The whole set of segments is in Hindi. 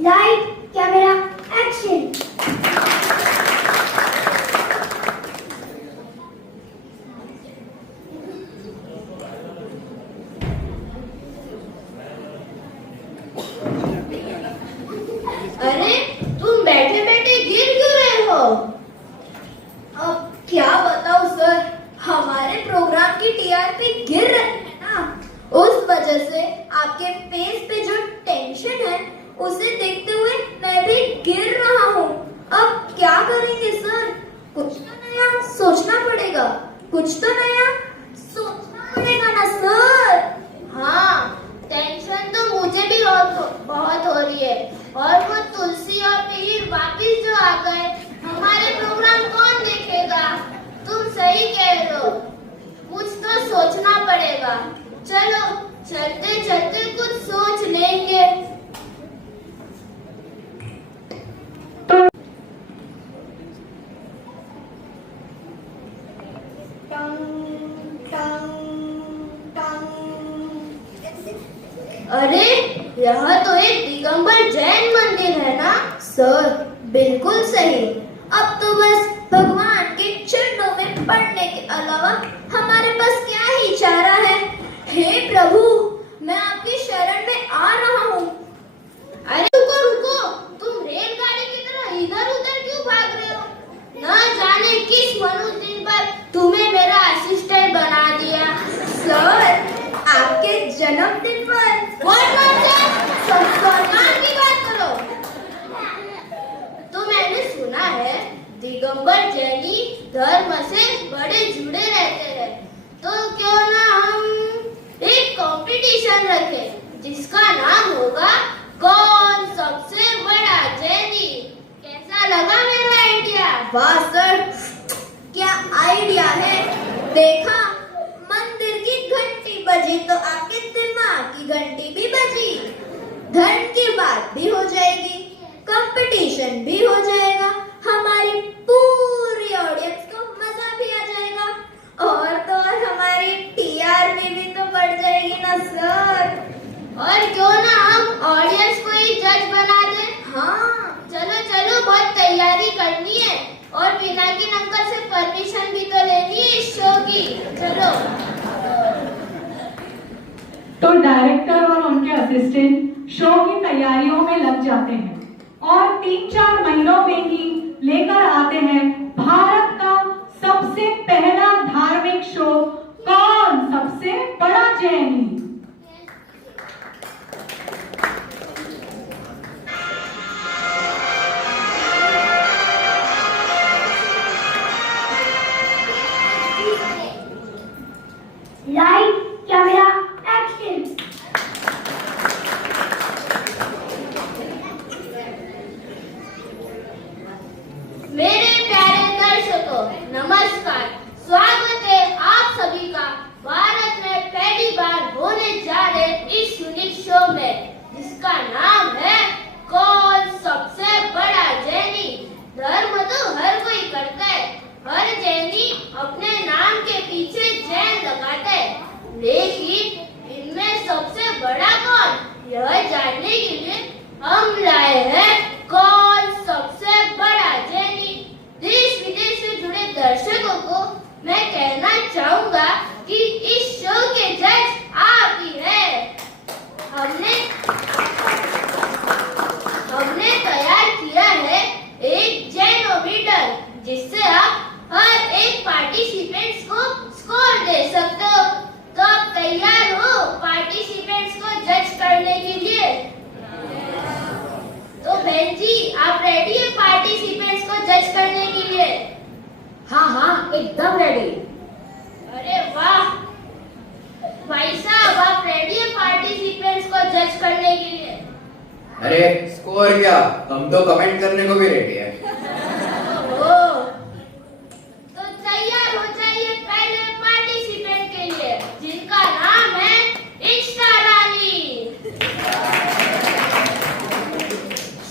Light camera action. अरे तुम बैठे बैठे गिर क्यों रहे हो? अब क्या बताऊं सर, हमारे प्रोग्राम की टीआरपी गिर रही है ना, उस वजह से आपके फेस पे जो टेंशन है उसे देखते हुए मैं भी गिर रहा हूँ। अब क्या करेंगे सर? कुछ तो नया सोचना पड़ेगा, कुछ तो नया सोचना पड़ेगा ना सर। हाँ, टेंशन तो मुझे भी बहुत हो रही है। और वो तुलसी और मिहिर वापिस जो आ गए, हमारे प्रोग्राम कौन देखेगा? तुम सही कह रहे हो, कुछ तो सोचना पड़ेगा। चलो चलते चलते कुछ सोच लेंगे। अरे यह तो एक दिगंबर जैन मंदिर है ना? सर बिल्कुल सही। अब तो बस भगवान के चरणों में पड़ने के अलावा हमारे पास क्या ही चारा है। हे प्रभु, मैं आपकी शरण में आ रहा हूँ। अरे रुको रुको, तुम रेलगाड़ी की तरह इधर उधर क्यों भाग रहे हो? न जाने किस मनुष्य दिन पर तुम्हें मेरा असिस्टेंट बना दिया। सर आपके जन्मदिन पर सम्मान की बात करो। तो मैंने सुना है दिगंबर जैनी धर्म से बड़े जुड़े रहते हैं, तो क्यों ना हम एक कंपटीशन रखें जिसका नाम होगा कौन सबसे बड़ा जैनी। कैसा लगा मेरा आइडिया? वाह सर, क्या आइडिया है। देखा, मंदिर की घंटी बजी तो आपके दिमाग की घंटी भी बजी। धन की बात भी हो जाएगी, कंपटीशन भी हो जाएगा, हमारी पूरी ऑडियंस को मजा भी आ जाएगा, और तो और हमारी टीआरपी भी तो बढ़ जाएगी ना सर। और क्यों ना हम ऑडियंस को ही जज बना दें? हाँ चलो चलो, बहुत तैयारी करनी है और पिनाकिन अंकल से परमिशन भी तो लेनी है इस शो की। चलो। तो डायरेक्टर और उनके असिस्टेंट शो की तैयारियों में लग जाते हैं और 3-4 महीनों में ही लेकर आते हैं भारत का सबसे पहला धार्मिक शो, कौन सबसे बड़ा जैनी। Light camera action. मेरे प्यारे दर्शकों, नमस्कार। स्वागत है आप सभी का भारत में पहली बार होने जा रहे इस यूनिक शो में, जिसका नाम है कौन सबसे बड़ा जैनी। धर्म तो हर कोई करता है, हर जैनी अपने नाम के पीछे जैन लगाता है, लेकिन इनमें सबसे बड़ा कौन, यह जानने के लिए हम लाए हैं कौन सबसे बड़ा जैनी। देश विदेश से जुड़े दर्शकों को मैं कहना चाहूंगा कि इस शो के जज आप ही हैं। हमने तैयार किया है एक जैनोमीटर, जिससे आप हर एक पार्टिसिपेंट्स को स्कोर दे सकते हो। तो आप तैयार हो पार्टिसिपेंट्स को जज करने के लिए? तो बहन जी, आप रेडी है पार्टिसिपेंट्स को जज करने के लिए? हाँ हाँ, एकदम रेडी। अरे वाह भाई साहब, आप रेडी है पार्टिसिपेंट्स को जज करने के लिए? अरे स्कोर क्या, हम तो कमेंट करने को भी रेडी है। ओह, तो तैयार हो जाइए पहले पार्टिसिपेंट के लिए, जिनका नाम है इंस्टा रानी।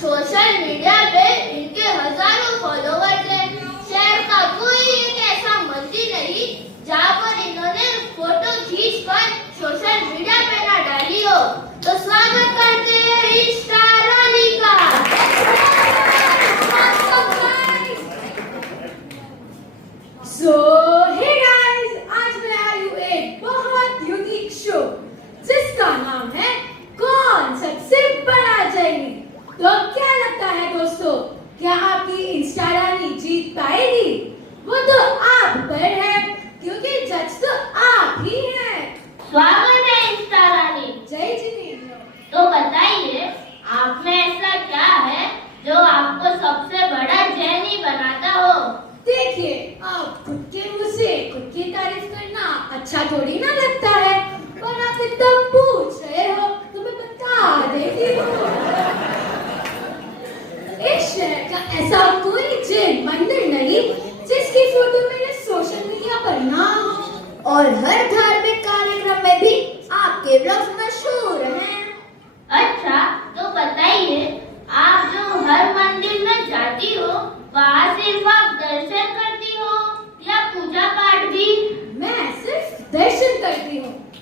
सोशल मीडिया पे इनके हजारों फॉलोवर्स हैं। शहर का कोई एक ऐसा मंदिर नहीं जहाँ पर इन्होंने फोटो खींचकर सोशल मीडिया पे ना डाली हो। तो स्वागत करते हैं इंस्टा रानी का।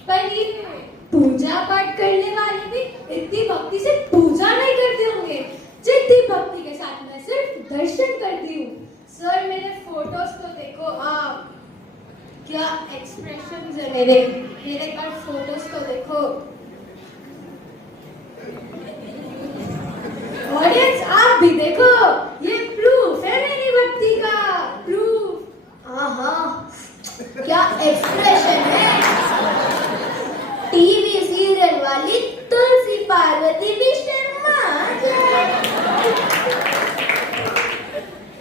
पर ये पूजा पाठ करने वाले भी इतनी भक्ति से पूजा नहीं करते होंगे जितनी भक्ति के साथ मैं सिर्फ दर्शन करती हूँ। सर मेरे फोटोज तो देखो आप, क्या एक्सप्रेशंस है मेरे पर फोटोज तो देखो। ऑडियंस आप भी देखो, ये प्रूफ है मेरी भक्ति का, प्रूफ। आहा, क्या एक्सप्रेशन है। टीवी सीरियल वाली तुलसी पार्वती भी शर्मा जाए।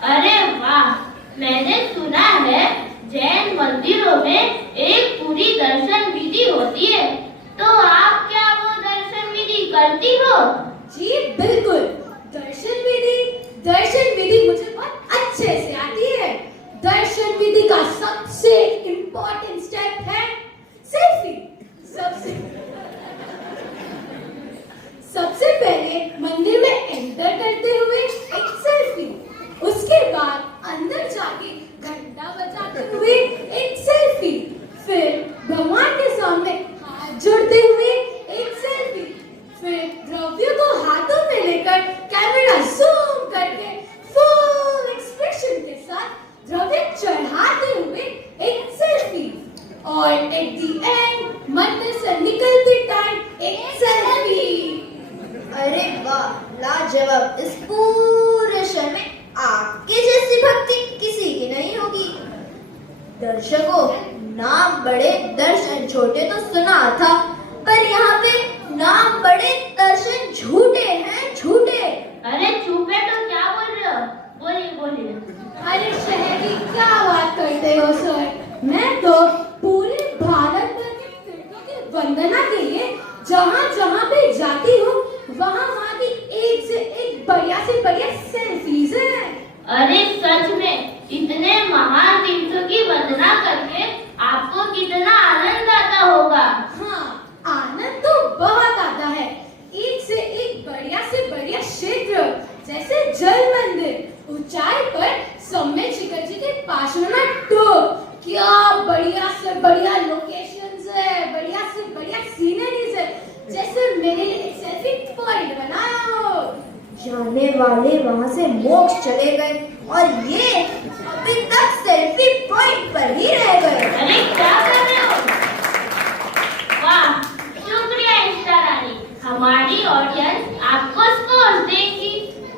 अरे वाह, मैंने सुना है जैन मंदिरों में एक पूरी दर्शन विधि होती है, तो आप क्या वो दर्शन विधि करती हो? जी बिल्कुल, दर्शन विधि मुझे बहुत अच्छे से आती है। दर्शन विधि का सबसे इम्पोर्टेंट स्टेप है सेल्फी। सबसे पहले मंदिर में एंटर करते हुए एक सेल्फी, उसके बाद अंदर जाके घंटा बजाते हुए एक सेल्फी, फिर भगवान के सामने हाथ जोड़ते हुए एक सेल्फी, फिर द्रव्य को हाथों में लेकर कैमरा जूम करके फुल एक्सप्रेशन के साथ द्रव्य चढ़ाते हुए एक सेल्फी, और एट द एंड मंदिर से निकलते टाइम एक सेल्फी। अरे वाह, लाजवाब। इस पूरे शहर में आपके जैसी भक्ति किसी की नहीं होगी। दर्शकों, नाम बड़े दर्शन छोटे तो सुना था, पर यहाँ पे नाम बड़े दर्शन झूठे हैं, झूठे। अरे चुपे तो क्या बोल रहे हो? बोलिए बोलिए। अरे शहरी क्या बात करते हो सर, मैं तो पूरे भारत भर के तीर्थों की वंदना के लिए जहाँ जहाँ पे जाती हूँ वहाँ वहाँ की एक से एक बढ़िया से बढ़िया सेल्फीज हैं। अरे सच में इतने महान तीर्थों की वंदना करके आपको कितना आनंद आता होगा। हाँ, आनंद तो बहुत आता है। एक से एक बढ़िया से बढ़िया क्षेत्र जैसे जल मंदिर, ऊंचाई पर सम्मेद शिखर जी के पार्श्वना टोप, क्या बढ़िया से बढ़िया लोकेशंस है, बढ़िया से बढ़िया सीनरीज है, जैसे मेरे लिए एक सेल्फी पॉइंट बनाया हो। जाने वाले वहाँ से मोक्ष चले गए और ये अभी तक सेल्फी पॉइंट पर ही रह गए। अरे क्या कर रहे हो? वाह, शुक्रिया इंस्टा रानी। हमारी ऑडियंस आपको स्कोर देगी,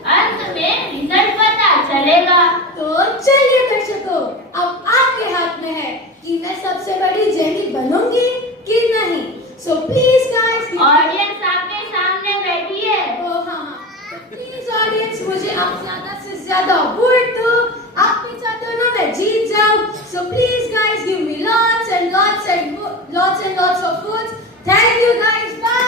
अंत में रिजल्ट पता चलेगा। तो चलिए दर्शकों, अब आपके हाथ में है कि मैं सबसे बड़ी जैनी बनूंगी कि नहीं। सो प्लीज गाइस, ऑडियंस आपके सामने बैठी है। ओ हाँ, तो प्लीज ऑडियंस मुझे आप ज्यादा से ज्यादा वोट दो। आप भी चाहते हो ना मैं जीत जाऊं, so please guys give me lots and lots of votes. Thank you guys, bye.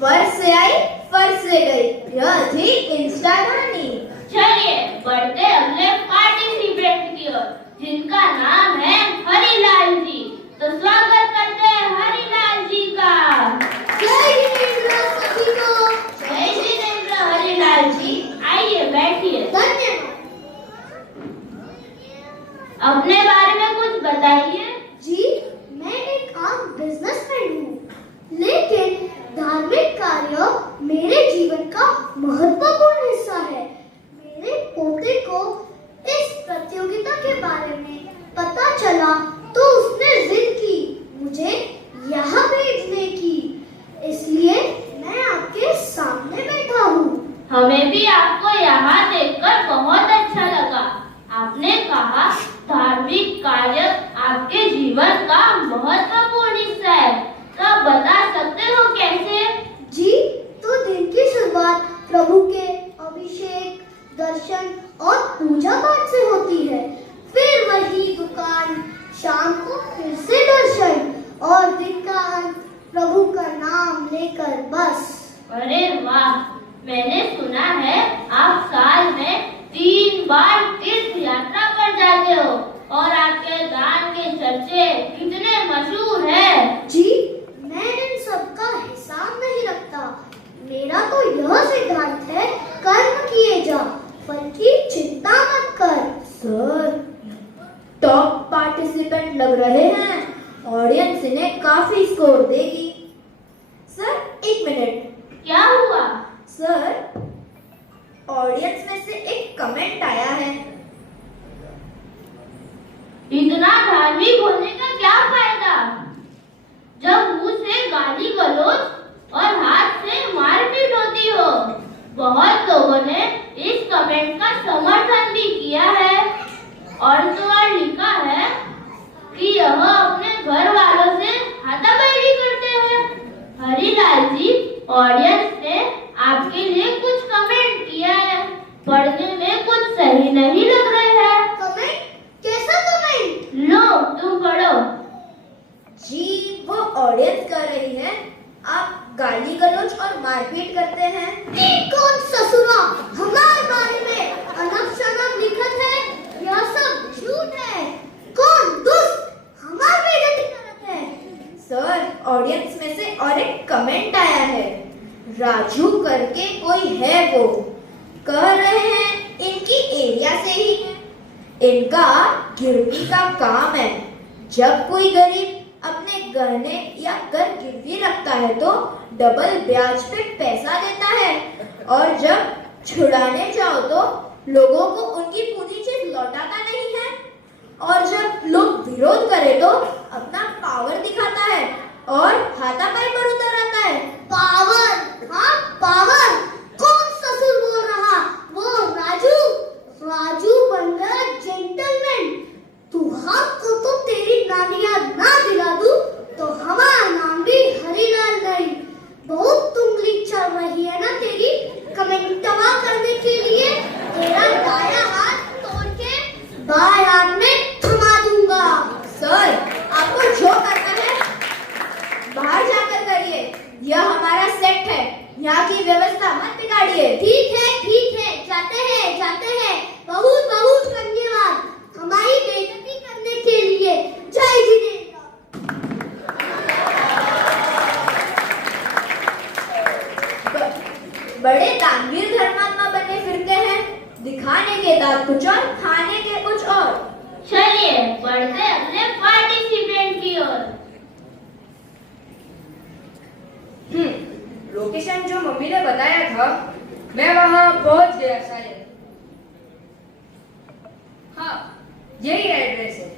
फर्श से आई, फर्श से गई, यह थी इंस्टा रानी। चलिए बढ़ते अगले पार्टिसिपेंट की ओर, जिनका नाम है हरिलाल जी। तो स्वागत करते हैं हरिलाल जी का। जय जिनेंद्र सभी को। जय जिनेंद्र हरिलाल जी, आइए बैठिए। धन्यवाद। अपने बारे में कुछ बताइए। जी, मैं एक आम बिजनेसमैन हूँ, लेकिन धार्मिक कार्य मेरे जीवन का महत्वपूर्ण हिस्सा है। मेरे पोते को इस प्रतियोगिता के बारे में पता चला तो उसने जिद की मुझे यहाँ भेजने की, इसलिए मैं आपके सामने बैठा हूँ। हमें भी आपको यहाँ देखकर बहुत अच्छा लगा। आपने कहा धार्मिक कार्य आपके जीवन का महत्वपूर्ण हिस्सा है, तो बता सकते हो कैसे? जी, तो दिन की शुरुआत प्रभु के अभिषेक, दर्शन और पूजा पाठ से होती है। फिर वही दुकान, शाम को फिर से दर्शन और दिन का अंत प्रभु का नाम लेकर बस। अरे वाह, मैंने सुना है आप साल में 3 बार तीर्थ यात्रा पर जाते हो और आपके दान के चर्चे कितने मशहूर हैं। जी, मैं इन सब का हिसाब नहीं रखता। मेरा तो यह सिद्धांत है, कर्म किए जा, फल की चिंता मत कर। सर, पार्टिसिपेंट लग रहे हैं, ऑडियंस इन्हें काफी स्कोर देगी। सर, एक मिनट। क्या हुआ? सर, ऑडियंस में से एक कमेंट आया है। इतना धार्मिक होने का क्या फायदा जब मुंह से गाली गलौज और हाथ से मारपीट होती हो। बहुत लोगों ने इस कमेंट का समर्थन भी किया है और तो और लिखा है कि यह अपने घर वालों से हाथापाई करते हैं। हरिलाल जी, ऑडियंस ने आपके लिए कुछ कमेंट किया है, पढ़ने में कुछ सही नहीं लग रहे हैं। कमेंट? कैसा कमेंट? लो, तुम पढ़ो। जी, वो ऑडियंस कर रही है आप गाली गलौज और मारपीट करते हैं। कौन ससुरा हमारे बारे में अनब शनब लिखत है? यह सब झूठ है। कौन दुष्ट हमारी बेइज्जती करत है? सर, ऑडियंस में से और एक कमेंट आया है। राजू करके कोई है, वो कह रहे हैं इनकी एरिया से ही है। इनका गिरवी का काम है। जब कोई गरीब अपने गहने या घर गिरवी रखता है तो डबल ब्याज पे पैसा देता है, और जब छुड़ाने जाओ तो लोगों को उनकी पूरी चीज लौटाता नहीं है, और जब लोग विरोध करे तो अपना पावर दिखाता है और हाथापाई पर उतर आता है। पावर? हाँ, पावर। कौन ससुर बोल रहा? वो राजू। राजू बन गया जेंटलमैन। तू हमको तो तेरी नानी याद ना दिला दूं तो हमारा नाम भी हरिलाल नहीं। बहुत तुंगली चल रही है ना तेरी कमेंटवा करने के लिए। तेरा दाया हाथ तोड़ के बाएं हाथ में थमा दूंगा। सर, आपको जो करना है बाहर जाकर करिए। यह हमारा सेट है, यहाँ की व्यवस्था मत बिगाड़िए। ठीक है, जाते हैं। बहुत बहुत धन्यवाद हमारी बेइज्जती करने के लिए। जय जिनेन्द्र। बड़े दानवीर धर्मात्मा बने फिरते हैं, दिखाने के दांत कुछ और, खाने के कुछ और। चलिए बढ़ते अपने पार्टिसिपेंट की ओर। लोकेशन जो मम्मी ने बताया था, मैं वहां पहुंच गया शायद। हाँ, यही एड्रेस है।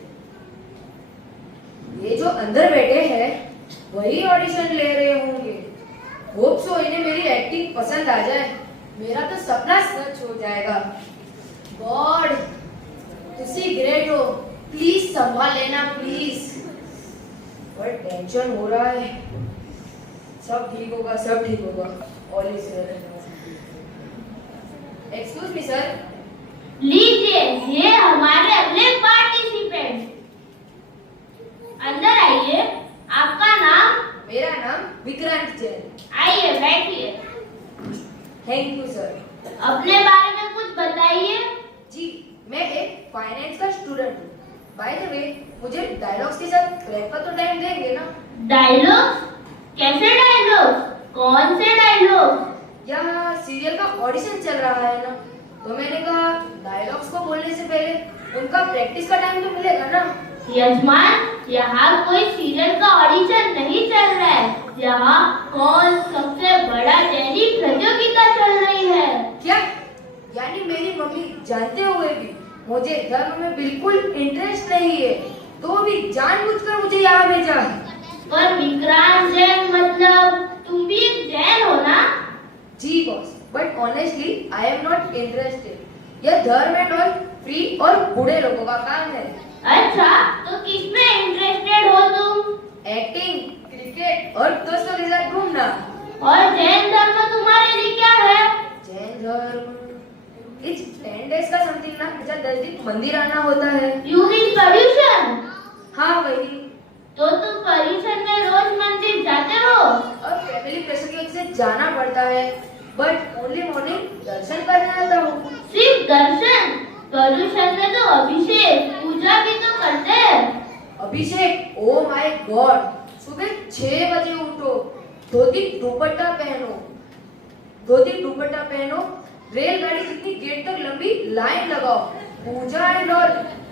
ये जो अंदर बैठे हैं वही ऑडिशन ले रहे होंगे। होप सो इन्हें मेरी एक्टिंग पसंद आ जाए, मेरा तो सपना सच हो जाएगा। गॉड, तुसी ग्रेट हो, प्लीज संभाल लेना प्लीज। बट टेंशन हो रहा है। सब ठीक होगा। All is well. Excuse me sir. लीजिए, ये हमारे अगले पार्टिसिपेंट। अंदर आइए। आपका नाम? मेरा नाम विक्रांत जैन। आइए, बैठिए। Thank you sir. अपने बारे में कुछ बताइए। जी, मैं एक फाइनेंस का स्टूडेंट हूँ। बाय द वे, मुझे डायलॉग्स के साथ रैप का तो टाइम देंगे ना? डायलॉग? कैसे डायलॉग? कौन से डायलॉग? यहाँ सीरियल का ऑडिशन चल रहा है ना, तो मैंने कहा डायलॉग्स को बोलने से पहले उनका प्रैक्टिस का टाइम तो मिलेगा ना। यजमान, यहाँ कोई सीरियल का ऑडिशन नहीं चल रहा है। यहाँ कौन सबसे बड़ा दैनिक प्रतियोगिता चल रही है। क्या? यानी मेरी मम्मी जानते हुए भी मुझे धर्म में बिल्कुल इंटरेस्ट नहीं है, तो भी जानबूझकर मुझे यहाँ भेजा। पर विक्रांत जैन मतलब तुम भी एक जैन हो ना? जी boss, but honestly I am not interested. यह धर्म एंड ऑल फ्री और बूढ़े लोगों का काम है। अच्छा, तो किसमें इंटरेस्टेड हो तुम? एक्टिंग, क्रिकेट और दोस्तों के साथ घूमना। और जैन धर्म तुम्हारे लिए क्या है? जैन धर्म इट्स 10 days का समथिंग ना, जब 10 दिन मंदिर आना होता है। You mean Paryushan? हाँ वही। तो तुम पर्यूषण में रोज मंदिर जाते हो? और फैमिली प्रेशर की वजह से जाना पड़ता है, बट ओनली मॉर्निंग दर्शन करने आता हूँ। सिर्फ दर्शन? पर्यूषण में तो अभिषेक पूजा भी तो करते हैं। अभिषेक? ओ माय गॉड, सुबह 6 बजे उठो, धोती दुपट्टा पहनो, रेलगाड़ी जितनी गेट तक लंबी लाइन लगाओ, पूजा एंड ऑल।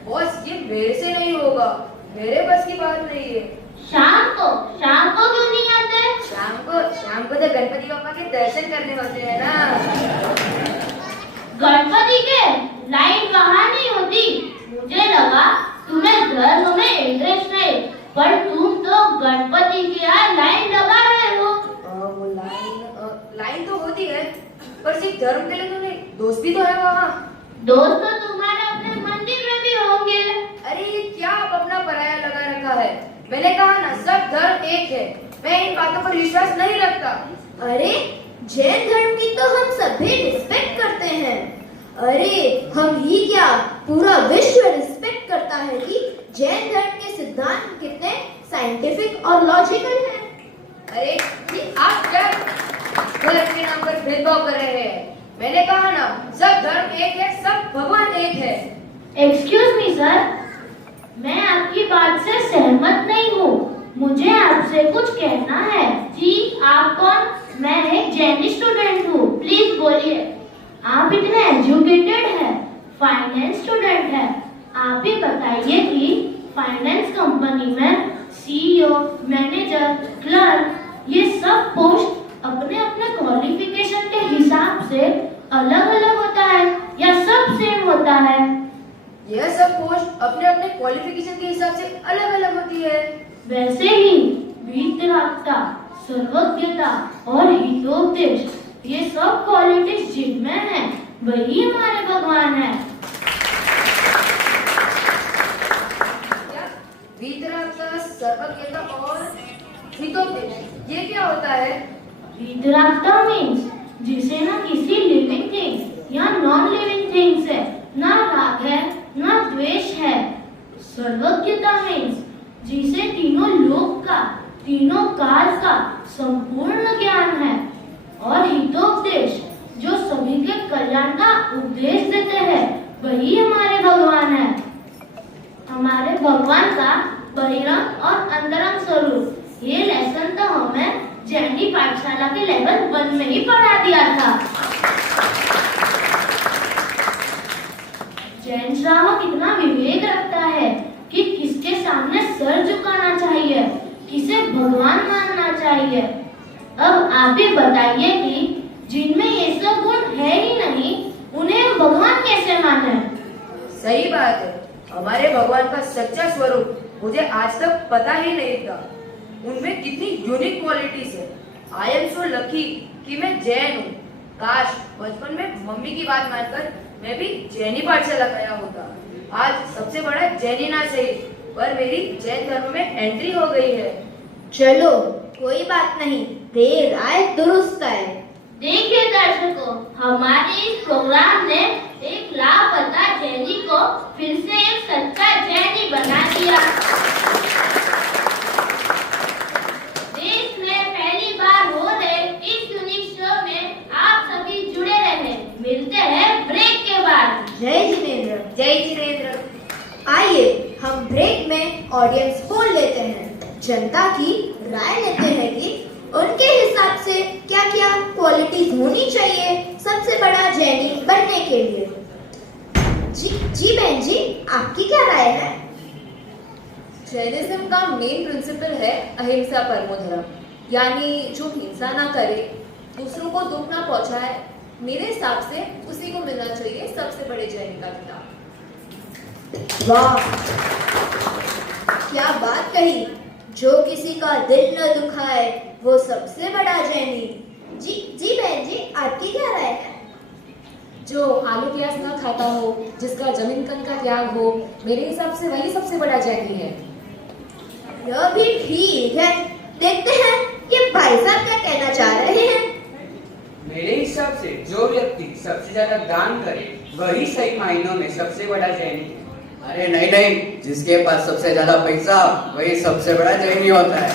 बॉस, ये मेरे से नहीं होगा। मेरे बस की बात नहीं है। शाम को क्यों नहीं आते? शाम को तो गणपति बाबा के दर्शन करने होते हैं ना। गणपति के लाइन वहाँ नहीं होती। मुझे लगा तुम्हें धर्म में इंटरेस्ट है, पर तुम तो गणपति के यहाँ लाइन लगा रहे हो। वो लाइन तो होती है, पर सिर्फ धर्म के लिए तो नहीं, दोस्त भी तो है वहाँ। दोस्त तो तुम्हारे अपने मंदिर में भी होंगे। अरे ये क्या आप अपना पराया लगा रखा है? मैंने कहा ना, सब धर्म एक है। मैं इन बातों पर विश्वास नहीं रखता। अरे जैन धर्म की तो हम सभी रिस्पेक्ट करते हैं। अरे हम ही क्या, पूरा विश्व रिस्पेक्ट करता है कि जैन धर्म के सिद्धांत कितने साइंटिफिक और लॉजिकल हैं। अरे ये आप क्या धर्म के नाम पर भेदभाव कर रहे हैं? मैंने कहा ना, सब धर्म एक है, सब भगवान एक है। एक्सक्यूज मी सर, मैं आपकी बात से सहमत नहीं हूँ। मुझे आपसे कुछ कहना है। जी आप कौन? मैं एक जैन स्टूडेंट हूँ। प्लीज बोलिए। आप इतने एजुकेटेड हैं, फाइनेंस स्टूडेंट हैं। आप ही बताइए कि फाइनेंस कंपनी में सीईओ, मैनेजर, क्लर्क, ये सब पोस्ट अपने अपने क्वालिफिकेशन के हिसाब से अलग अलग होता है या सब सेम होता है? यह सब पोस्ट अपने अपने क्वालिफिकेशन के हिसाब से अलग अलग होती है। वैसे ही वीतरागता, सर्वज्ञता और हितोपदेश, ये सब क्वालिटीज जिनमें हैं, वही हमारे भगवान हैं। वीतरागता, सर्वज्ञता और हितोपदेश, ये क्या होता है? वीतरागता मीन्स जिसे ना किसी लिविंग थिंग्स या नॉन लिविंग थिंग्स से ना राग है ना द्वेष है। सर्वज्ञता मीन्स जिसे तीनों लोक का, तीनों काल का संपूर्ण ज्ञान है। और हितोपदेश जो सभी के कल्याण का उपदेश देते हैं, वही हमारे भगवान है। हमारे भगवान का बहिरंग और अंतरंग स्वरूप, ये लेसन तो हमें जैनी पाठशाला के लेवल 1 में ही पढ़ा दिया था। जैन श्रावक इतना विवेक रखता है कि किसके सामने सर झुकाना चाहिए, किसे भगवान मानना चाहिए। अब आप भी बताइए कि जिनमें ये सब गुण है ही नहीं, उन्हें भगवान कैसे माने? सही बात है। हमारे भगवान का सच्चा स्वरूप मुझे आज तक पता ही नहीं था। उनमें कितनी यूनिक क्वालिटीज है। आई एम सो लकी कि मैं जैन हूँ। काश बचपन में मम्मी की बात मानकर मैं भी जैनी पाठशाला गया होता। आज सबसे बड़ा जैनी ना सही, पर मेरी जैन धर्म में एंट्री हो गई है। चलो कोई बात नहीं, देर आए दुरुस्त आए। देखिए दर्शकों, हमारे इस प्रोग्राम ने एक लापता जैनी को फिर से एक सच्चा जैनी बना दिया। देश में पहली बार हो रहे इस यूनिक शो में आप सभी जुड़े रहे। मिलते हैं ब्रेक के बाद। जय जिनेंद्र। जय जिनेंद्र। आइए हम ब्रेक में ऑडियंस पोल लेते हैं, जनता की राय लेते हैं कि उनके हिसाब से क्या क्या क्वालिटीज होनी चाहिए सबसे बड़ा जैनी बनने के लिए। जी बहन जी, आपकी क्या राय है? जैनिज्म का मेन प्रिंसिपल है अहिंसा परमो धर्म, यानी जो हिंसा ना करे, दूसरों को दुख ना पहुंचाए। मेरे हिसाब से उसी को मिलना चाहिए सबसे बड़े जैनी का खिताब। वाह, क्या बात कही। जो किसी का दिल न दुखाए वो सबसे बड़ा जैनी। जी बहन जी, आपकी क्या राय है? जो आलू प्याज ना खाता हो, जिसका जमीन कन का त्याग हो, मेरे हिसाब से वही सबसे बड़ा जैनी है। यह भी ठीक है। देखते हैं कि भाई साहब क्या कहना चाह रहे हैं। मेरे हिसाब से जो व्यक्ति सबसे ज्यादा दान करे वही सही मायनों में सबसे बड़ा जैनी है। अरे नहीं, जिसके पास सबसे ज्यादा पैसा वही सबसे बड़ा जैनी होता है।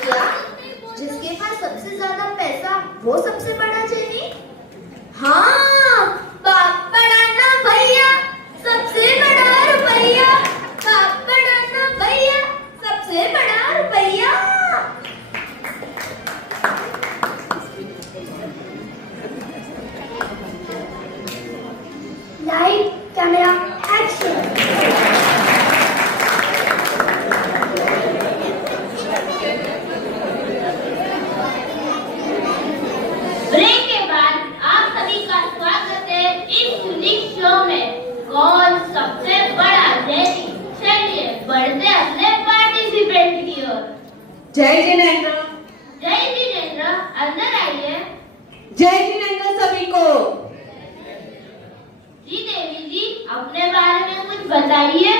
क्या? जिसके पास सबसे ज्यादा पैसा वो सबसे बड़ा जैनी? हाँ, बाप बड़ा ना भैया, सबसे बड़ा रुपया। बाप बड़ा ना भैया, सबसे बड़ा रुपया। Light, camera, action. जय जिनेंद्र। जय जिनेंद्र, अंदर आइए। जय जिनेंद्र सभी को। जी देवी जी, अपने बारे में कुछ बताइए।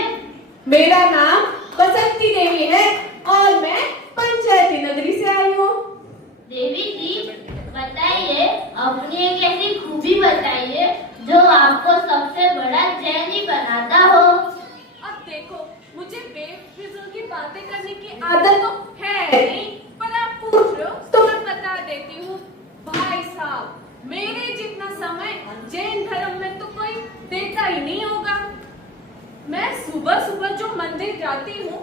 मेरा नाम बसंती देवी है और मैं पंचायती नगरी से आई हूँ। देवी जी बताइए, अपनी एक ऐसी खूबी बताइए जो आपको सबसे बड़ा जैनी बनाता हो। अब देखो, मुझे बेफिजूल की बातें करने की आदत तो है नहीं, पर आप पूछ रहे हो तो मैं बता देती हूँ। भाई साहब, मेरे जितना समय जैन धर्म में तो कोई देता ही नहीं होगा। मैं सुबह सुबह जो मंदिर जाती हूँ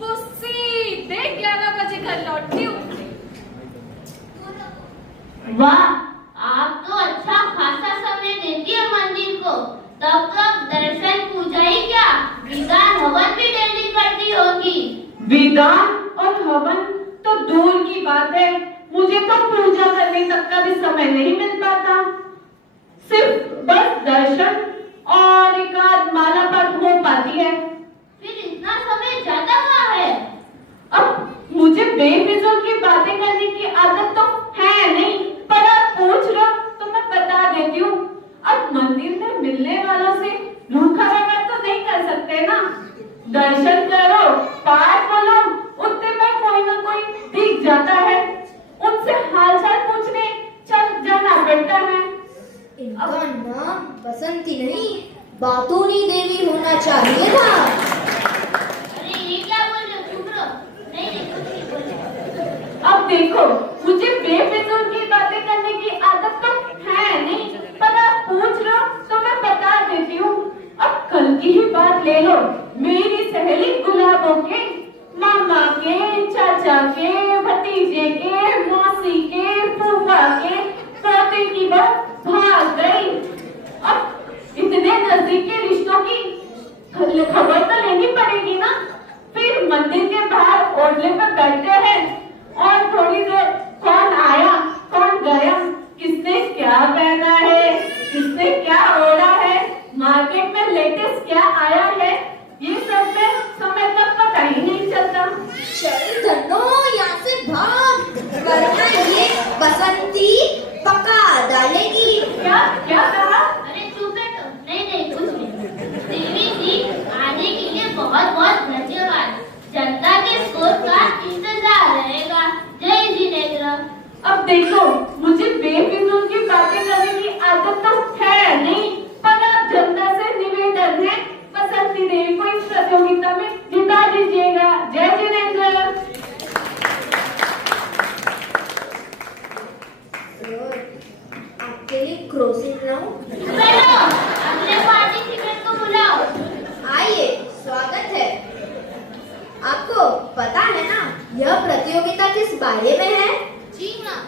वो सीधे 11 बजे घर लौटती हूँ। वाह, आप तो अच्छा खासा समय देती है मंदिर को। तब तो आप दर्शन पूजा ही क्या, विदान हवन भी डेली करती होगी। विदान और हवन तो दूर की बात है, मुझे तो पूजा करने तक का भी समय नहीं मिल पाता। सिर्फ बस दर्शन और एक आध माला पाठ हो पाती है। फिर इतना समय जाता कहाँ है? अब मुझे बेफिजूल की बातें करने की आदत तो है नहीं, पर आप पूछ रहे हो तो मैं बता देती हूँ। अब मंदिर में मिलने वालों से रूखा व्यवहार तो नहीं कर सकते ना। दर्शन करो, पाठ बोलो, उतने में कोई ना कोई दिख जाता है, उनसे हालचाल पूछने चल जाना पड़ता है। इनका नाम बसंती नहीं, बातूनी देवी होना चाहिए था। अरे ये क्या बोल रहे हो? चुप रहो। नहीं नहीं, कुछ नहीं बोल रहे। अब देखो, मुझे बेफिजूल की बातें करने की आदत तो है नहीं, पर आप पूछ रहे हो तो मैं बता देती हूँ। अब कल की ही बात ले लो, मेरी सहेली गुलाबों के मामा के, चाचा के, भतीजे के, मौसी के, फूफा के पोते की बात भाग गई। अब इतने नजदीक के रिश्तों की खबर तो लेनी पड़ेगी ना। फिर मंदिर के बाहर ओटले पर बैठते हैं और थोड़ी देर कौन आया कौन गया, किसने क्या पहना है, किसने क्या ओढ़ा है, मार्केट में लेटेस्ट क्या आया है, ये सब में समय तक पता ही नहीं चलता। चल धन्नो, यहाँ से भाग, वरना ये बसंती पका डालेगी। क्या क्या कहा? अरे चुप बैठो। नहीं नहीं, कुछ नहीं। देवी जी, आने के लिए बहुत बहुत धन्यवाद। जनता के स्कोर का इंतजार रहेगा। जय जिनेंद्र। अब देखो, मुझे बेफिजूल की बातें करने की आदत तो है नहीं, पर आप जनता से निवेदन है, बसंती देवी को इस प्रतियोगिता में जिता दीजिएगा। जय जिनेंद्र। आपके लिए क्रोसिंग लाऊं? बैठो, अगले पार्टिसिपेंट को बुलाओ। आइए, स्वागत है। आपको पता है ना यह प्रतियोगिता किस बारे में है? जी हाँ,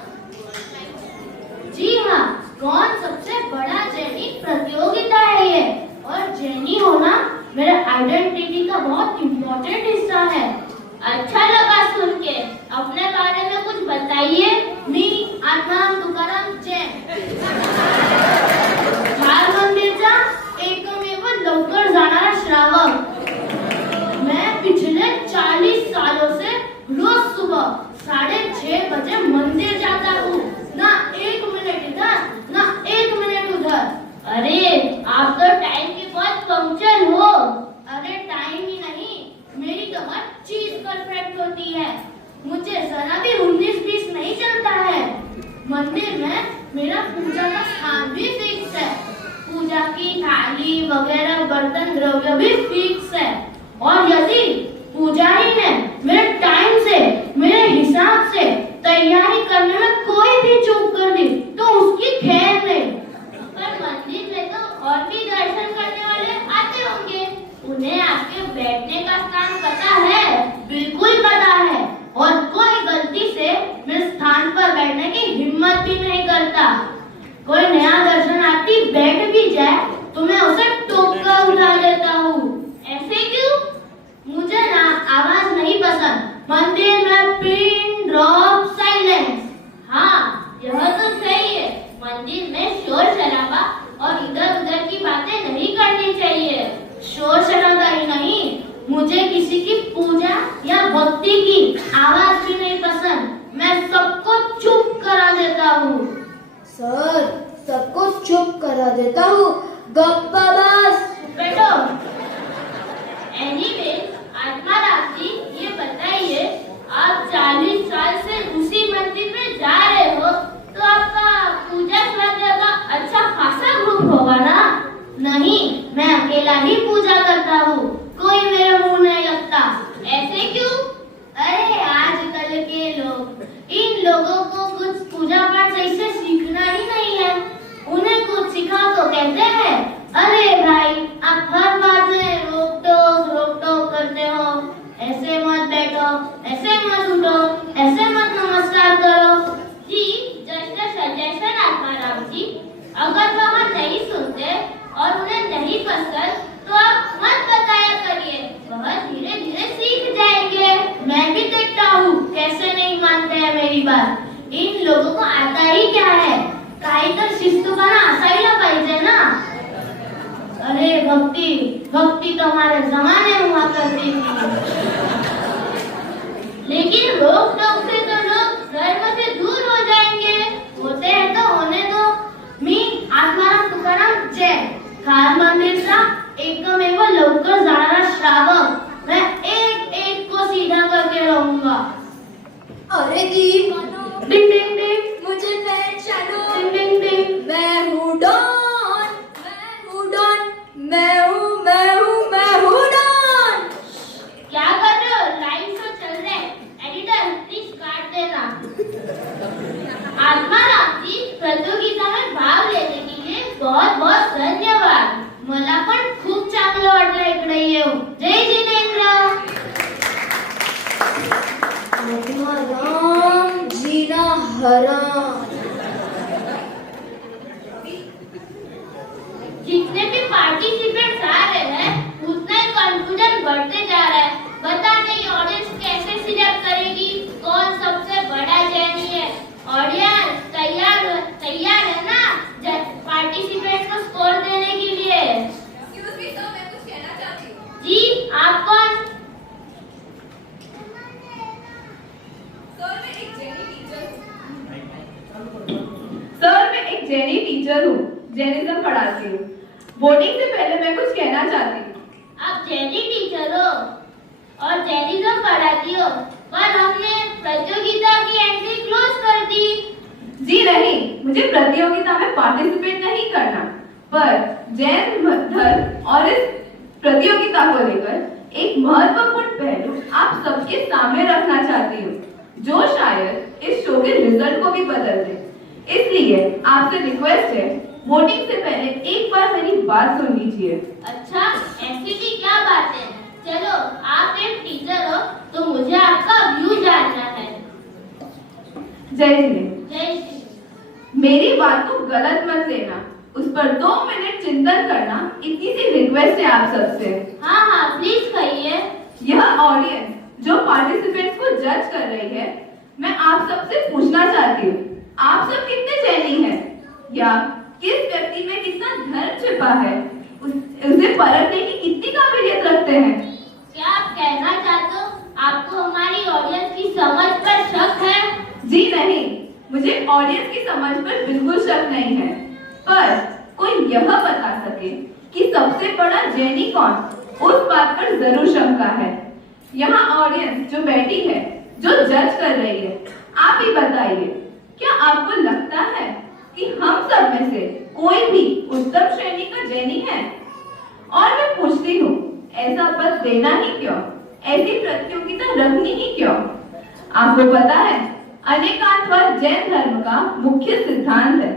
जी हाँ। कौन सबसे बड़ा जैनी प्रतियोगिता है ये, और जैनी होना मेरे आइडेंटिटी का बहुत इम्पोर्टेंट हिस्सा है। अच्छा लगा सुन के। अपने बारे में कुछ बताइए। मी आत्मा तुकाराम जैन, लाल मंदिरचा एकमेव लवकर जाणारा श्रावक। मैं पिछले 40 सालों से रोज सुबह 6:30 बजे मंदिर जाता हूँ। ना 1 मिनट इधर, ना 1 मिनट उधर। अरे आप तो टाइम की बहुत पंक्चर हो। अरे टाइम ही नहीं, मेरी कमर चीज परफेक्ट होती है। मुझे जरा भी 19-20 नहीं चलता है। मंदिर में मेरा पूजा का स्थान भी फिक्स है। पूजा की थाली वगैरह बर्तन द्रव्य भी फिक्स है। और यदि पूजा ही ने मेरे टाइम से, मेरे हिसाब से तैयारी करने में कोई भी चूक कर दी तो उसकी खैर नहीं। पर मंदिर में तो और भी दर्शन करने वाले आते होंगे, उन्हें आपके बैठने का स्थान पता है? बिल्कुल पता है। और कोई गलती से मेरे स्थान पर बैठने की हिम्मत भी नहीं करता। कोई नया दर्शनार्थी बैठ भी जाए तो मैं उसे टोक कर उठा देता हूँ। ऐसे क्यों? मुझे ना आवाज नहीं पसंद। मंदिर में पिन ड्रॉप साइलेंस। हाँ, यह तो सही है। मंदिर में शोर शराबा और इधर उधर की बातें नहीं करनी चाहिए। शोर शराबा ही नहीं, मुझे किसी की पूजा या भक्ति की आवाज भी नहीं पसंद, मैं सबको चुप करा देता हूँ। सर, सबको चुप करा देता हूँ, गप्पा बस। बैठो। एनीवे, आत्माराम जी, ये बताइए, आप 40 साल से उसी मंदिर में जा रहे हो, तो आपका पूजा स्वाध्याय का अच्छा खासा ग्रुप होगा ना? नहीं, मैं अकेला ही पूजा करता हूँ, कोई मेरे मुंह नहीं लगता। ऐसे क्यों? अरे आजकल के लोग, इन लोगों को कुछ पूजा पाठ सही से सीखना ही नहीं है। उन्हें कुछ सिखाओ तो कहते हैं, अरे भाई आप हर बात में रोक टोक करते हो, ऐसे मत बैठो, ऐसे मत उठो, ऐसे मत नमस्कार करो। जी, जस्ट सजेशन आत्माराम जी, अगर वह नहीं सुनते और उन्हें नहीं पसंद तो आप मत बताया करिए, वह धीरे धीरे सीख जाएंगे। मैं भी देखता हूँ कैसे नहीं मानते हैं मेरी बात। इन लोगों को आता ही क्या है, काही तर शिस्तपणा असायला पाहिजे ना। अरे भक्ति तो हमारे जमाने में हुआ करती थी, लेकिन रोक टोक से तो लोग धर्म से दूर हो जाएंगे। होते हैं तो होने दो। मी आत्माराम तुकाराम जैन, खार मंदिरचा एकमेव लवकर जाणारा श्रावक, मैं एक को सीधा करके रहूंगा। अरे दी डिंग डिंग डिंग, मुझे पहचानो, डिंग डिंग डिंग। मैं हूँ डॉन, मैं हूँ डॉन। क्या कर रहे हो? लाइन शो चल रहा है, एडिटर प्लीज काट देना। आत्माराम जी, प्रतियोगिता में भाग लेने के लिए बहुत बहुत धन्यवाद। मला पण खूप चांगलं वाटलं इकडे येऊन। जय जिनेंद्र। आत्माराम जीना हराम। जितने भी पार्टिसिपेंट्स आ रहे हैं, उतना ही कॉन्फिडेंस बढ़ते जा रहा है। बताते ये ऑडियंस कैसे सिलेक्ट करेगी कौन सबसे बड़ा जैनी है? ऑडियंस तैयार है ना पार्टिसिपेंट्स को स्कोर देने के लिए? एक्सक्यूज मी सर, मैं कुछ कहना चाहती हूँ। जी, आप कौन? सर, मैं एक जेनी टीचर हूँ, जैनिज्म पढ़ाती हूँ। वोटिंग से पहले मैं कुछ कहना चाहती हूँ। आप जैनी टीचर हो और जैनिज्म पढ़ाती हो, पर हमने प्रतियोगिता की एंट्री क्लोज कर दी। जी नहीं, मुझे प्रतियोगिता में पार्टिसिपेट नहीं करना, पर जैन धर्म और इस प्रतियोगिता को लेकर एक महत्वपूर्ण पहलू आप सबके सामने रखना चाहती हूँ, जो शायद इस शो के रिजल्ट को भी बदल दे। इसलिए आपसे रिक्वेस्ट है, वोटिंग से पहले एक बार मेरी बात सुन लीजिए। अच्छा, ऐसी भी क्या बात है? चलो, आप एक टीचर हो तो मुझे आपका व्यू जानना है। जय श्री। जय श्री। मेरी बात को गलत मत लेना, उस पर 2 मिनट चिंतन करना, इतनी सी रिक्वेस्ट है आप सबसे। हाँ, प्लीज कहिए। यह ऑडियंस जो पार्टिसिपेंट्स को जज कर रही है, मैं आप सबसे पूछना चाहती हूँ, आप सब कितने जैनी हैं? या किस व्यक्ति में कितना धर्म छिपा है, उसे परखने की कितनी काबिलियत रखते हैं? क्या आप कहना चाहते हो आपको हमारी ऑडियंस की समझ पर शक है? जी नहीं, मुझे ऑडियंस की समझ पर बिल्कुल शक नहीं है, पर कोई यह बता सके कि सबसे बड़ा जैनी कौन, उस बात पर जरूर शंका है। यहाँ ऑडियंस जो बैठी है, जो जज कर रही है, आप ही बताइए, क्या आपको लगता है कि हम सब में से कोई भी उत्तम श्रेणी का जैनी है? और मैं पूछती हूँ, ऐसा पद देना ही क्यों, ऐसी प्रतियोगिता रखनी ही क्यों? आपको पता है, अनेकांतवाद जैन धर्म का मुख्य सिद्धांत है,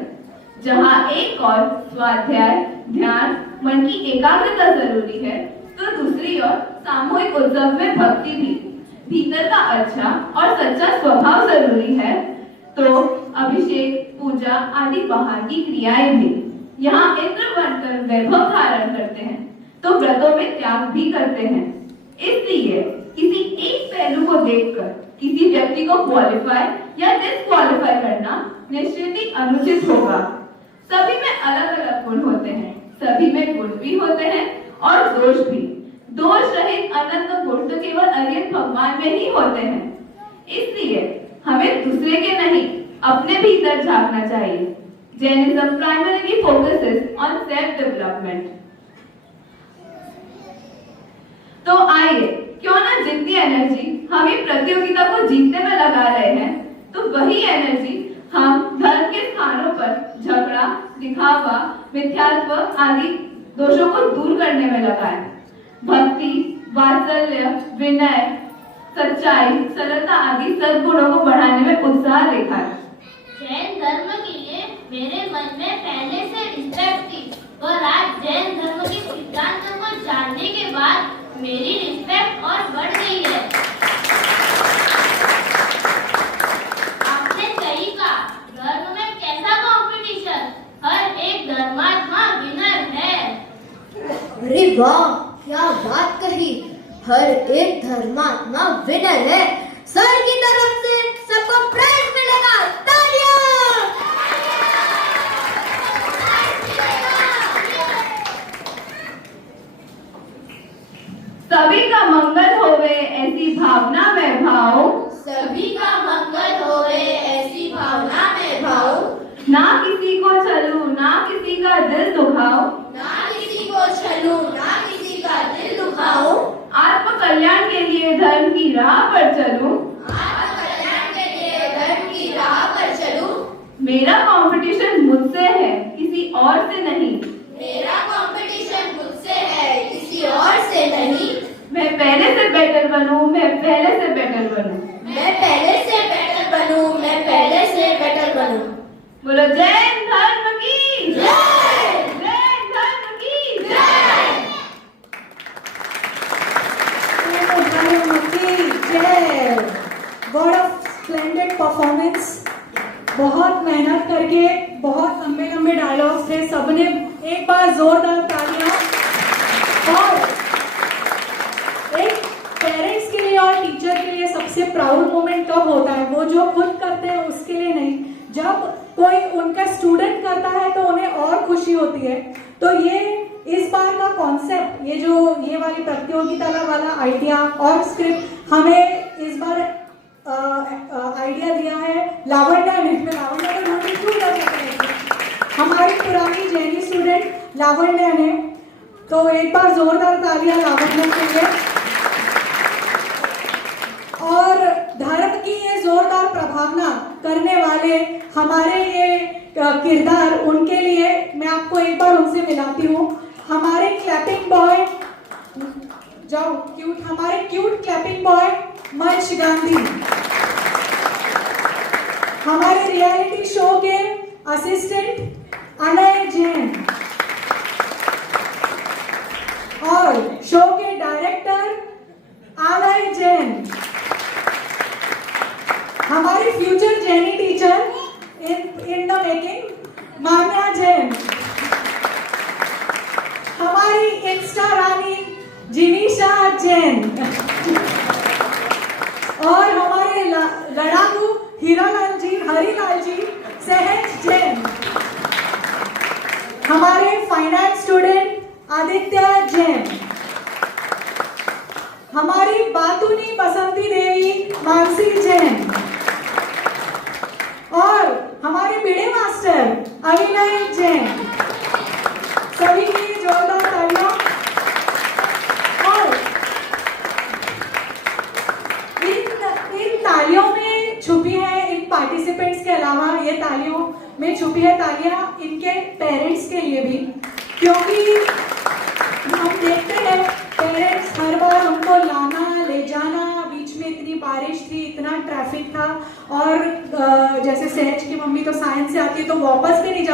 जहाँ एक और स्वाध्याय, ध्यान, मन की एकाग्रता जरूरी है, तो दूसरी ओर सामूहिक उत्सव में भक्ति भी, भीतर का अच्छा और सच्चा स्वभाव जरूरी है, तो अभिषेक, पूजा आदि बाहर की क्रियाएं भी। यहाँ इंद्र बनकर वैभव धारण करते हैं, तो व्रतों में त्याग भी करते हैं। इसलिए किसी एक पहलू को देखकर किसी व्यक्ति को क्वालिफाई या डिस्क्वालिफाई करना निश्चित ही अनुचित होगा। सभी में अलग अलग गुण होते हैं, सभी में गुण भी होते हैं और दोष भी। दोष रहित अनंत गुण तो केवल अरिहंत भगवान में ही होते हैं। इसलिए हमें दूसरे के नहीं, अपने भीतर झांकना चाहिए। Jainism primarily focuses on self-development. तो आइए, क्यों ना जितनी एनर्जी हम ये प्रतियोगिता को जीतने में लगा रहे हैं, तो वही एनर्जी हम धर्म के स्थानों पर झगड़ा, दिखावा, मिथ्यात्व आदि दोषों को दूर करने में लगाएं। भक्ति, वात्सल्य, विनय, सच्चाई, सरलता आदि सद्गुणों को बढ़ाने में उत्साह दिखाएं। जैन धर्म के लिए मेरे मन में पहले से रिस्पेक्ट थी, पर आज जैन धर्म के सिद्धांतों को जानने के बाद मेरी रिस्पेक्ट और बढ़ गई है। आपने सही कहा, धर्म में कैसा कंपटीशन, हर एक धर्मात्मा विनर है। अरे वाह, क्या बात कही, हर एक धर्मात्मा विनर है। सर की तरफ से सबको प्राइज मिलेगा, तालियां। सभी का मंगल होवे ऐसी भावना में भाव, सभी का मंगल होवे ऐसी भावना में भाव, ना किसी को छलू ना किसी का दिल दुखाओ, ना किसी को छलू ना किसी का दिल दुखाओ, आत्म कल्याण के लिए धर्म की राह पर चलूं, आत्म कल्याण के लिए धर्म की राह पर चलूं। मेरा कंपटीशन मुझसे है, किसी और से नहीं। मेरा कंपटीशन मुझसे है, किसी और से नहीं। मैं पहले से बेटर बनूं, मैं पहले से बेटर बनूं। मैं पहले से बेटर बनूं, मैं पहले से बेटर बनूं। बोलो जैन धर्म की जय! जैन धर्म की जय! What a splendid performance! बहुत मेहनत करके बहुत लंबे लंबे डायलॉग्स थे, सबने एक बार जोरदार तालियां। और एक पेरेंट्स के लिए और टीचर के लिए सबसे प्राउड मोमेंट कब होता है? वो जो खुद करते हैं उसके लिए नहीं, जब कोई उनका स्टूडेंट करता है तो उन्हें और खुशी होती है। तो ये इस बार का कॉन्सेप्ट, ये वाली प्रतियोगिता वाला आइडिया और स्क्रिप्ट हमें इस बार आइडिया दिया है लावण्या ने। लावण्या को नोटिस क्यों कर सकते हैं? हमारी पुरानी जैनी स्टूडेंट लावण्या ने। तो एक बार जोरदार तालियां लावण्या के लिए। और धर्म की ये जोरदार प्रभावना करने वाले हमारे ये किरदार, उनके लिए मैं आपको एक बार उनसे मिलाती हूँ। हमारे क्लैपिंग बॉय, जाओ क्यूट, हमारे cute clapping boy Manch Gandhi, हमारे रियलिटी शो के असिस्टेंट अनय जैन, और शो के डायरेक्टर आलय जैन, हमारी फ्यूचर जैनी teacher in the making Manya Jain, हमारी इंस्टा रानी जिनीशा जैन, और हमारे लड़ाकू हीरालाल जी, हरीलाल जी, सहज जैन, हमारे फाइनेंस स्टूडेंट आदित्य जैन, हमारी बातूनी बसंती देवी मानसी जैन, और हमारे बीड़े मास्टर अभिनय जैन। सभी के लिए जोरदार तालियां। और इन तालियों में छुपी है, इन पार्टिसिपेंट्स के अलावा ये तालियों में छुपी है तालियां इनके पेरेंट्स के लिए भी, क्योंकि हम देखते हैं पेरेंट्स हर बार उनको लाना ले जाना, बीच में इतनी बारिश थी, इतना ट्रैफिक था, और जैसे सहज की मम्मी तो साइंस से आती है तो वापस भी नहीं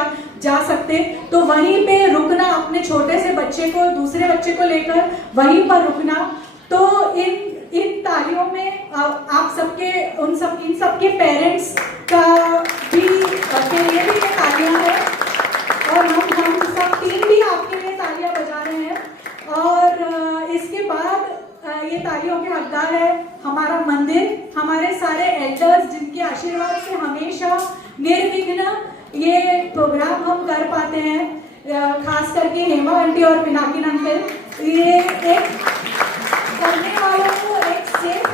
जा सकते, तो वहीं पे रुकना, अपने छोटे से बच्चे को दूसरे बच्चे को लेकर वहीं पर रुकना। तो इन तालियों में आप सबके इन सबके पेरेंट्स का भी के लिए भी ये तालियां हैं, और हम सब टीम भी आपके लिए तालियां बजा रहे हैं। और इसके बाद ये तालियों के हकदार है हमारा मंदिर, हमारे सारे एल्डर्स जिनके आशीर्वाद से हमेशा निर्विघ्न ये प्रोग्राम हम कर पाते हैं, खास करके हेमा आंटी और पिनाकिन अंकल, ये एक करने वालों को एक सेफ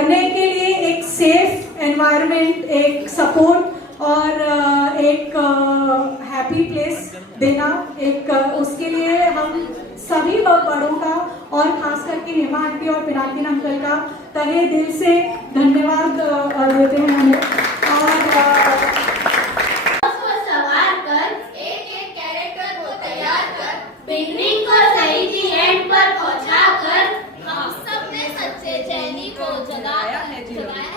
पढ़ने के लिए एक सेफ एनवायरनमेंट, एक सपोर्ट और एक हैप्पी प्लेस देना, एक उसके लिए हम सभी बड़ों का और खास करके हेमा आंटी और पिनाकिन अंकल का तहे दिल से धन्यवाद देते हैं हमें। और को सवार कर एक कैरेक्टर को तैयार कर बिगनिंग को सही की एंड पर पहुंचा कर हम सब ने सच्चे चैनी को जगाया है जिन्होंने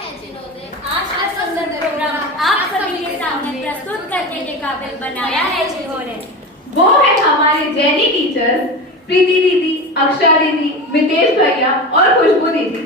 आज का सुंदर प्रोग्राम आप सभी के सामने प्रस्तुत करने के काबिल बनाया है जिन्होंने। वो है हमारे जैनी टीचर्स प्रीति दीदी, अक्षा दीदी, मितेश भैया और खुशबू दीदी।